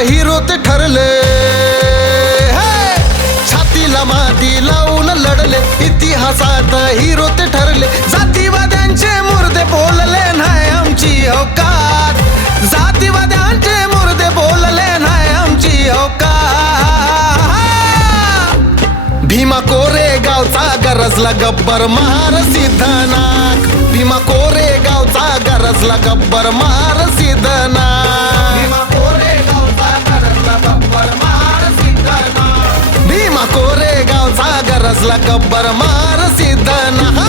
Hero ते ठरले, छातीला माती लावून लढले, इतिहासात हिरो ते ठरले. जातीवाद्यांचे मुर्दे बोलले नाही आमची औकात, जातीवाद्यांचे मुर्दे बोलले नाही आमची औकात. भीमा कोरेगावचा गरजला गब्बर महार सिद्धनाक, भीमा कोरेगावचा गरजला गब्बर महार सिद्धनाक, भीमा कोरेगावचा गरजला गब्बर महार सिद्धनाक, भीमा कोरेगावचा गरजला गब्बर महार सिद्धनाक.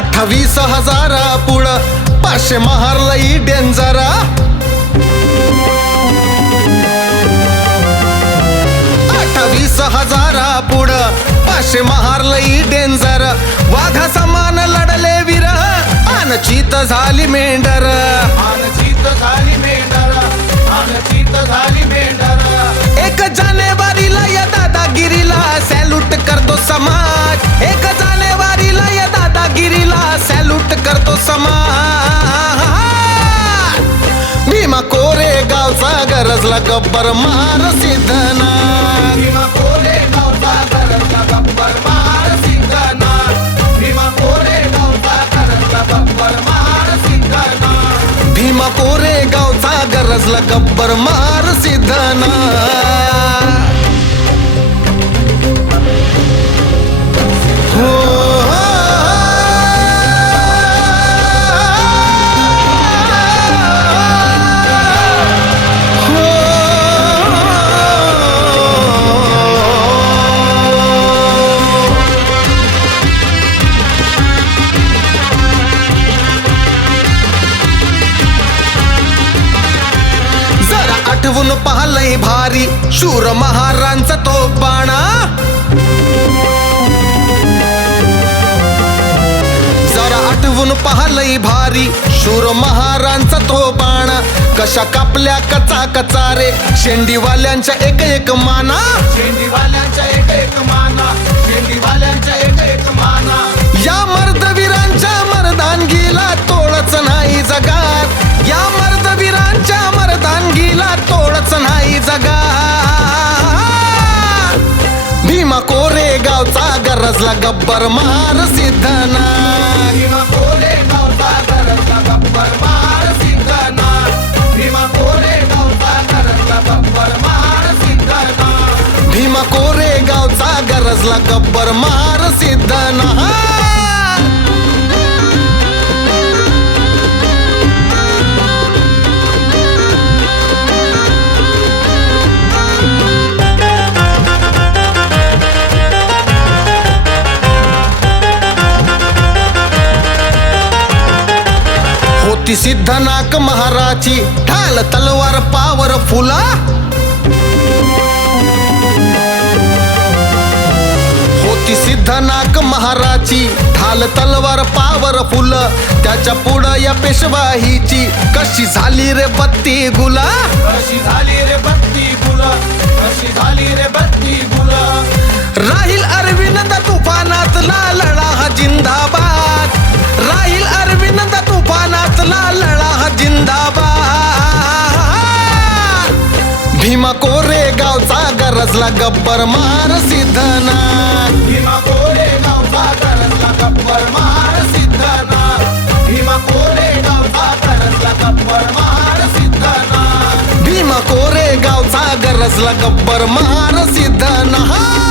28,000 पुढं 500 महारलई डेंजरा, 28,000 पुढं 500 महारलई डेंजर. वाघा समान लढले वीर, अनचित झाली मेंढर, अनचित झाली मेंढर, अनचित झाली मेंढर. 1 जानेवारीला या दादागिरीला सॅल्यूट करतो समाज, 1 जानेवारीला या दादागिरीला सॅल्यूट करतो समाज. भीमा कोरेगावचा गरजला गब्बर महार सिद्धनाक, भीमा कोरेगावचा गरजला गब्बर महार सिद्धनाक, भीमा कोरेगावचा गरजला गब्बर महार सिद्धनाक, भीमा कोरेगावचा गरजला गब्बर महार सिद्धनाक. आठवून पाहलंय भारी शूर महारांचा तो बाणा, जरा आठवून पाहलंय भारी शूर महारांचा तो बाणा. कशा कापल्या कचा कचा रे शेंडीवाल्यांच्या एक एक माना, शेंडीवाल्यांच्या एक एक माना, शेंडीवाल्यांच्या एक एक माना. या मर्दवीरांच्या मर्दानगीला तोडच नाही जगात, या मर्दवीरांच्या मर्दानगीला तोडच नाही जगात. भीमा कोरेगावचा गरजला गब्बर महार सिद्धनाक, भीमा कोरेगावचा गरजला गब्बर महार सिद्धनाक, भीमा कोरेगावचा गरजला गब्बर महार सिद्धनाक, भीमा कोरेगावचा गरजला गब्बर महार सिद्धनाक. होती सिद्धनाक महाराची ढाल तलवार पावर फुला, होती सिद्धनाक महाराची ढाल तलवार पावर फुल. त्याच्या पुढं या पेशवाहीची कशी झाली रे बत्ती गुला, कशी झाली रे बत्ती गुला, कशी झाली रे बत्ती गुला. राहील अरविंद तुफानातला लढा हा जिंदाबाद, राहील अरविंद तुफानातला लढा हा जिंदाबाद. भीमा कोरेगावचा गरजला गब्बर महार सिद्धनाक, भीमा कोरेगावचा गरजला गब्बर महार सिद्धनाक, भीमा कोरेगावचा गरजला गब्बर महार सिद्धनाक, भीमा कोरेगावचा गरजला गब्बर महार सिद्धनाक.